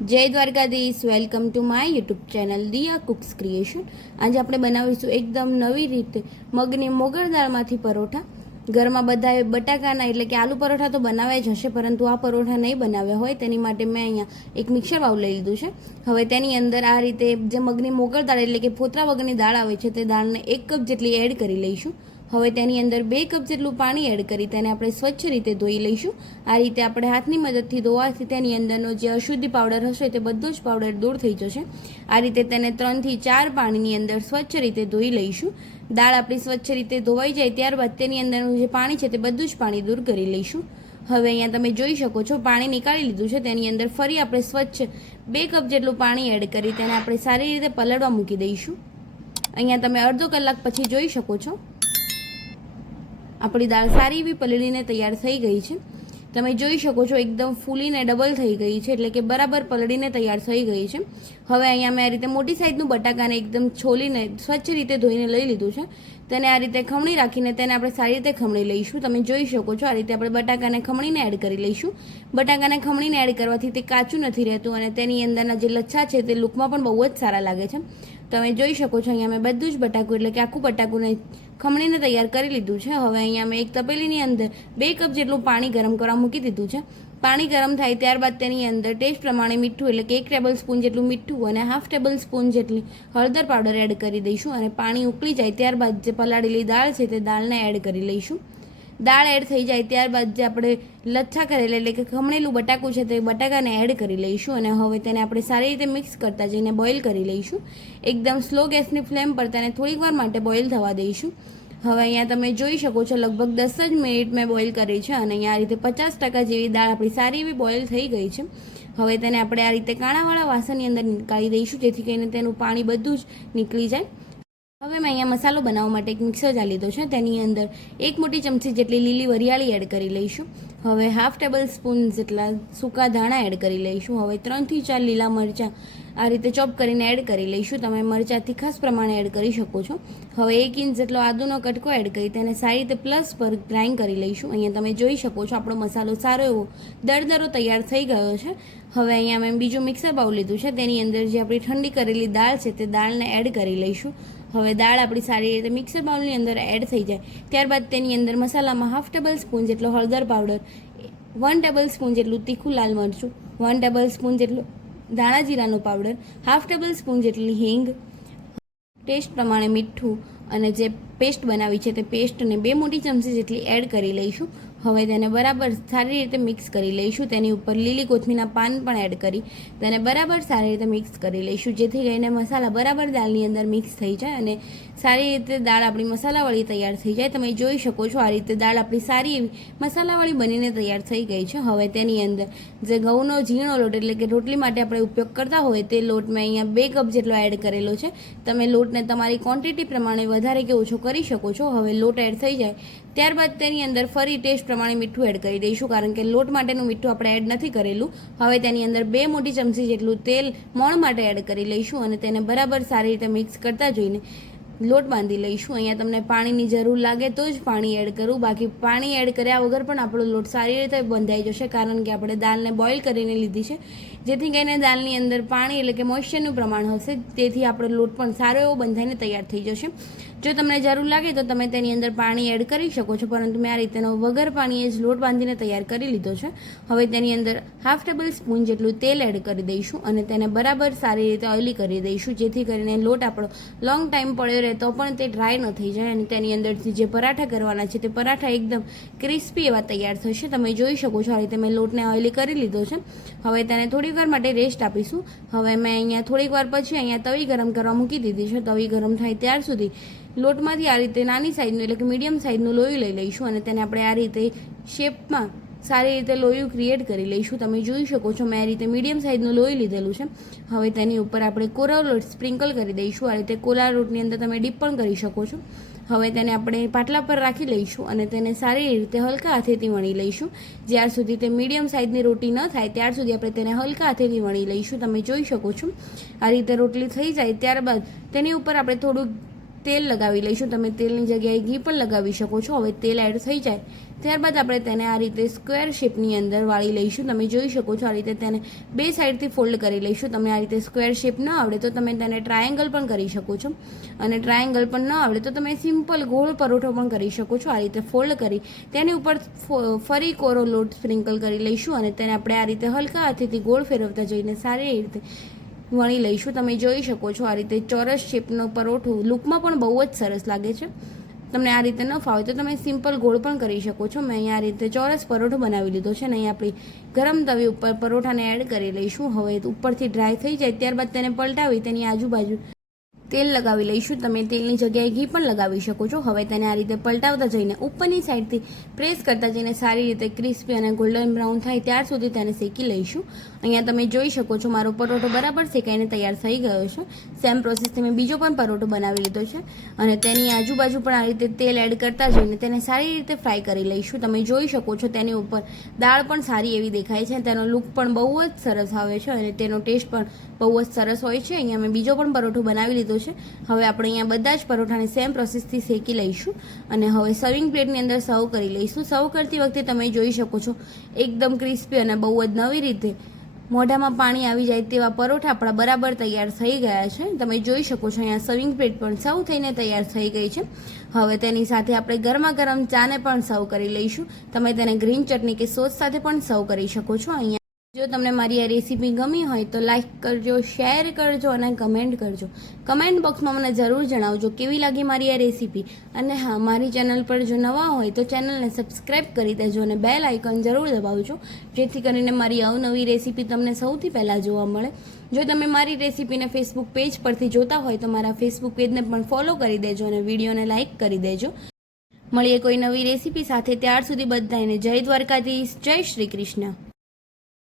Jai Dwarkadhish, welcome to my YouTube channel Diya cooks creation. આજે આપણે બનાવીશું એકદમ નવી રીતે મગની મોગર દાળમાંથી પરોઠા. ઘરમાં બધાએ બટાકાના એટલે કે આલુ પરોઠા તો બનાવ્યા જ હશે, પરંતુ આ પરોઠા નહીં બનાવ્યા હોય. તેની માટે મેં અહીંયા એક મિક્સર વાવ લઈ લીધું છે. હવે તેની અંદર આ રીતે જે મગની મોગર દાળ એટલે કે ફોતરા વગરની દાળ આવે છે, તે દાળને એક કપ જેટલી એડ કરી લઈશું. હવે તેની અંદર બે કપ જેટલું પાણી એડ કરી તેને આપણે સ્વચ્છ રીતે ધોઈ લઈશું. આ રીતે આપણે હાથની મદદથી ધોવાથી તેની અંદરનો જે અશુદ્ધિ પાવડર હશે તે બધો જ પાવડર દૂર થઈ જશે. આ રીતે તેને ત્રણથી ચાર પાણીની અંદર સ્વચ્છ રીતે ધોઈ લઈશું. દાળ આપણી સ્વચ્છ રીતે ધોવાઈ જાય ત્યારબાદ તેની અંદરનું જે પાણી છે તે બધું જ પાણી દૂર કરી લઈશું. હવે અહીંયા તમે જોઈ શકો છો પાણી નીકાળી લીધું છે. તેની અંદર ફરી આપણે સ્વચ્છ બે કપ જેટલું પાણી એડ કરી તેને આપણે સારી રીતે પલળવા મૂકી દઈશું. અહીંયા તમે અડધો કલાક પછી જોઈ શકો છો. આપણી દાળ સારી એવી પલળીને તૈયાર થઈ ગઈ છે. તમે જોઈ શકો છો એકદમ ફૂલીને ડબલ થઈ ગઈ છે, એટલે કે બરાબર પલળીને તૈયાર થઈ ગઈ છે. હવે અહીંયા મેં આ રીતે મોટી સાઈઝનું બટાકાને એકદમ છોલીને સ્વચ્છ રીતે ધોઈને લઈ લીધું છે. તેને આ રીતે ખમણી રાખીને તેને આપણે સારી રીતે ખમણી લઈશું. તમે જોઈ શકો છો આ રીતે આપણે બટાકાને ખમણીને એડ કરી લઈશું. બટાકાને ખમણીને એડ કરવાથી તે કાચું નથી રહેતું અને તેની અંદરના જે લચ્છા છે તે લુકમાં પણ બહુ જ સારા લાગે છે. તમે જોઈ શકો છો અહીંયા મેં બધું જ બટાકું, એટલે કે આખું બટાકુને ખમણીને તૈયાર કરી લીધું છે. હવે અહીંયા મેં એક તપેલીની અંદર બે કપ જેટલું પાણી ગરમ કરવા મૂકી દીધું છે. પાણી ગરમ થાય ત્યારબાદ તેની અંદર ટેસ્ટ પ્રમાણે મીઠું એટલે કે એક ટેબલ સ્પૂન જેટલું મીઠું અને હાફ ટેબલ સ્પૂન જેટલી હળદર પાવડર એડ કરી દઈશું અને પાણી ઉકળી જાય ત્યારબાદ જે પલાળેલી દાળ છે તે દાળને એડ કરી લઈશું. દાળ એડ થઈ જાય ત્યારબાદ જે આપણે લચ્છા કરેલા, એટલે કે ખમણેલું બટાકું છે તે બટાકાને એડ કરી લઈશું અને હવે તેને આપણે સારી રીતે મિક્સ કરતા જઈને બોઇલ કરી લઈશું. એકદમ સ્લો ગેસની ફ્લેમ પર તેને થોડીક વાર માટે બોઇલ થવા દઈશું. હવે અહીંયા તમે જોઈ શકો છો, લગભગ દસ જ મિનિટ મેં બોઇલ કરી છે અને અહીંયા આ રીતે પચાસ ટકા જેવી દાળ આપણી સારી એવી બોઇલ થઈ ગઈ છે. હવે તેને આપણે આ રીતે કાણાવાળા વાસણની અંદર નીકાળી દઈશું, જેથી કરીને તેનું પાણી બધું જ નીકળી જાય. હવે મેં અહીંયા મસાલો બનાવવા માટે એક મિક્સર જા લીધો છે. તેની અંદર એક મોટી ચમચી જેટલી લીલી વરિયાળી એડ કરી લઈશું. હવે હાફ ટેબલ સ્પૂન જેટલા સૂકા ધાણા એડ કરી લઈશું. હવે ત્રણથી ચાર લીલા મરચાં આ રીતે ચોપ કરીને એડ કરી લઈશું. તમે મરચાં તીખાસ પ્રમાણે એડ કરી શકો છો. હવે એક ઇંચ જેટલો આદુનો કટકો એડ કરી તેને સારી રીતે પ્લસ પર ગ્રાઇન્ડ કરી લઈશું. અહીંયા તમે જોઈ શકો છો આપણો મસાલો સારો એવો દરદરો તૈયાર થઈ ગયો છે. હવે અહીંયા મેં બીજું મિક્સર બાઉલ લીધું છે. તેની અંદર જે આપણી ઠંડી કરેલી દાળ છે તે દાળને એડ કરી લઈશું. હવે દાળ આપણી સારી રીતે મિક્સર બાઉલની અંદર એડ થઈ જાય. ત્યારબાદ તેની અંદર મસાલામાં હાફ ટેબલ સ્પૂન જેટલો હળદર પાવડર વન ટેબલ સ્પૂન જેટલું તીખું લાલ મરચું વન ટેબલ સ્પૂન જેટલું ધાણા જીરાનો પાવડર હાફ ટેબલ સ્પૂન જેટલી હિંગ ટેસ્ટ પ્રમાણે મીઠું અને જે પેસ્ટ બનાવી છે તે પેસ્ટને બે મોટી ચમચી જેટલી એડ કરી લઈશું. હવે તેને બરાબર સારી રીતે મિક્સ કરી લઈશું. તેની ઉપર લીલી કોથમીના પાન પણ એડ કરી તેને બરાબર સારી રીતે મિક્સ કરી લઈશું. જેથી કરીને મસાલા બરાબર દાળની અંદર મિક્સ થઈ જાય અને સારી રીતે દાળ આપણી મસાલાવાળી તૈયાર થઈ જાય. તમે જોઈ શકો છો આ રીતે દાળ આપણી સારી એવી મસાલાવાળી બનીને તૈયાર થઈ ગઈ છે. હવે તેની અંદર જે ઘઉંનો ઝીણો લોટ એટલે કે રોટલી માટે આપણે ઉપયોગ કરતા હોય તે લોટ મેં અહીંયા બે કપ જેટલો એડ કરેલો છે. તમે લોટને તમારી ક્વોન્ટિટી પ્રમાણે વધારે કે ઓછો કરી શકો છો. હવે લોટ એડ થઈ જાય. ત્યારબાદ તેની અંદર ફરી ટેસ્ટ પ્રમાણે મીઠું એડ કરી દઈશું, કારણ કે લોટ માટેનું મીઠું આપણે એડ નથી કરેલું. હવે તેની અંદર બે મોટી ચમચી જેટલું તેલ મોણ માટે એડ કરી લઈશું અને તેને બરાબર સારી રીતે મિક્સ કરતા જોઈને લોટ બાંધી લઈશું. અહીંયા તમને પાણીની જરૂર લાગે તો જ પાણી એડ કરું. બાકી પાણી એડ કર્યા વગર પણ આપણો લોટ સારી રીતે બંધાઈ જશે, કારણ કે આપણે દાળને બોઇલ કરીને લીધી છે. જેથી કરીને દાળની અંદર પાણી એટલે કે મોઇશ્ચરનું પ્રમાણ હશે. તેથી આપણો લોટ પણ સારો એવો બંધાઈને તૈયાર થઈ જશે. જો તમને જરૂર લાગે તો તમે તેની અંદર પાણી એડ કરી શકો છો, પરંતુ મેં આ રીતેનો વગર પાણીએ જ લોટ બાંધીને તૈયાર કરી લીધો છે. હવે તેની અંદર હાફ ટેબલ સ્પૂન જેટલું તેલ એડ કરી દઈશું અને તેને બરાબર સારી રીતે ઓઇલી કરી દઈશું, જેથી કરીને લોટ આપણો લોંગ ટાઈમ પડ્યો રહે તો પણ તે ડ્રાય ન થઈ જાય અને તેની અંદરથી જે પરાઠા કરવાના છે તે પરાઠા એકદમ ક્રિસ્પી એવા તૈયાર થશે. તમે જોઈ શકો છો આ રીતે મેં લોટને ઓઇલી કરી લીધો છે. હવે તેને થોડીક વાર માટે રેસ્ટ આપીશું. હવે મેં અહીંયા થોડીક વાર પછી અહીંયા તવી ગરમ કરવા મૂકી દીધી છે. તવી ગરમ થાય ત્યાર સુધી લોટમાંથી આ રીતે નાની સાઈઝનું એટલે કે મીડિયમ સાઈઝનું લોહી લઈ લઈશું અને તેને આપણે આ રીતે શેપમાં સારી રીતે લોયું ક્રિએટ કરી લઈશું. તમે જોઈ શકો છો મેં આ રીતે મીડિયમ સાઇઝનું લોહી લીધેલું છે. હવે તેની ઉપર આપણે કોરા લોટ સ્પ્રિંકલ કરી દઈશું. આ રીતે કોરા લોટની અંદર તમે ડીપ પણ કરી શકો છો. હવે તેને આપણે પાટલા પર રાખી લઈશું અને તેને સારી રીતે હલકા હાથેથી વણી લઈશું. જ્યાર સુધી તે મીડિયમ સાઇઝની રોટી ન થાય, ત્યાર સુધી આપણે તેને હલકા હાથેથી વણી લઈશું. તમે જોઈ શકો છો. આ રીતે રોટલી થઈ જાય ત્યારબાદ તેની ઉપર આપણે થોડુંક તેલ લગાવી લઈશું. તમે તેલની જગ્યાએ ઘી પણ લગાવી શકો છો. હવે તેલ એડ થઈ જાય. ત્યારબાદ આપણે તેને આ રીતે સ્ક્વેર શેપની અંદર વાળી લઈશું. તમે જોઈ શકો છો આ રીતે તેને બે સાઈડથી ફોલ્ડ કરી લઈશું. તમે આ રીતે સ્ક્વેર શેપ ન આવડે તો તમે તેને ટ્રાયેંગલ પણ કરી શકો છો. અને ટ્રાયેંગલ પણ ન આવડે તો તમે સિમ્પલ ગોળ પરોઠો પણ કરી શકો છો. આ રીતે ફોલ્ડ કરી તેની ઉપર ફરી કોરો લોટ સ્પ્રિંકલ કરી લઈશું. અને તેને આપણે આ રીતે હલકા હાથેથી ગોળ ફેરવતા જઈને સારી રીતે વણી લઈશું. તમે જોઈ શકો છો આ રીતે ચોરસ શેપનો પરોઠો લૂકમાં પણ બહુ જ સરસ લાગે છે. તમને આ રીતે ન ફાવે તો તમે સિમ્પલ ગોળ પણ કરી શકો છો. મેં અહીંયા આ રીતે ચોરસ પરોઠો બનાવી લીધો છે અને અહીં આપણી ગરમ તવી ઉપર પરોઠાને એડ કરી લઈશું. હવે ઉપરથી ડ્રાય થઈ જાય ત્યારબાદ તેને પલટાવી તેની આજુબાજુ તેલ લગાવી લઈશું. તમે તેલની જગ્યાએ ઘી પણ લગાવી શકો છો. હવે તેને આ રીતે પલટાવતા જઈને ઉપરની સાઈડથી પ્રેસ કરતા જઈને સારી રીતે ક્રિસ્પી અને ગોલ્ડન બ્રાઉન થાય ત્યાર સુધી તેને શેકી લઈશું. અહીંયા તમે જોઈ શકો છો, મારો પરોઠો બરાબર શેકાઈને તૈયાર થઈ ગયો છે. સેમ પ્રોસેસથી મેં બીજો પણ પરોઠો બનાવી લીધો છે. અને તેની આજુબાજુ પણ આ રીતે તેલ એડ કરતા જઈને તેને સારી રીતે ફ્રાય કરી લઈશું. તમે જોઈ શકો છો, તેની ઉપર દાળ પણ સારી એવી દેખાય છે તેનો લુક પણ બહુ જ સરસ આવે છે અને તેનો ટેસ્ટ પણ બહુ જ સરસ હોય છે. અહીંયા મેં બીજો પણ પરોઠો બનાવી લીધો છે. હવે આપણે અહીંયા બધા જ પરોઠાને સેમ પ્રોસેસથી શેકી લઈશું અને હવે સર્વિંગ પ્લેટની અંદર સર્વ કરી લઈશું. સર્વ કરતી વખતે તમે જોઈ શકો છો, એકદમ ક્રિસ્પી અને બહુ જ નવી રીતે મોઢામાં પાણી આવી જાય તેવા પરોઠા આપણા બરાબર તૈયાર થઈ ગયા છે. તમે જોઈ શકો છો અહીંયા સર્વિંગ પ્લેટ પણ સર્વ થઈને તૈયાર થઈ ગઈ છે. હવે તેની સાથે આપણે ગરમા ગરમ ચાને પણ સર્વ કરી લઈશું. તમે તેને ગ્રીન ચટણી કે સોસ સાથે પણ સર્વ કરી શકો છો. અહીંયા જો તમને મારી આ રેસીપી ગમી હોય તો લાઇક કરજો શેર કરજો અને કમેન્ટ કરજો. કમેન્ટ બોક્સમાં મને જરૂર જણાવજો કેવી લાગી મારી આ રેસીપી. અને હા, મારી ચેનલ પર જો નવા હોય તો ચેનલને સબસ્ક્રાઈબ કરી દેજો અને બેલ આઇકન જરૂર દબાવજો, જેથી કરીને મારી અવનવી રેસીપી તમને સૌથી પહેલાં જોવા મળે. જો તમે મારી રેસીપીને ફેસબુક પેજ પરથી જોતા હોય તો મારા ફેસબુક પેજને પણ ફોલો કરી દેજો અને વિડીયોને લાઇક કરી દેજો. મળીએ કોઈ નવી રેસીપી સાથે, ત્યાર સુધી બધાને જય દ્વારકાધીશ, જય શ્રી કૃષ્ણ.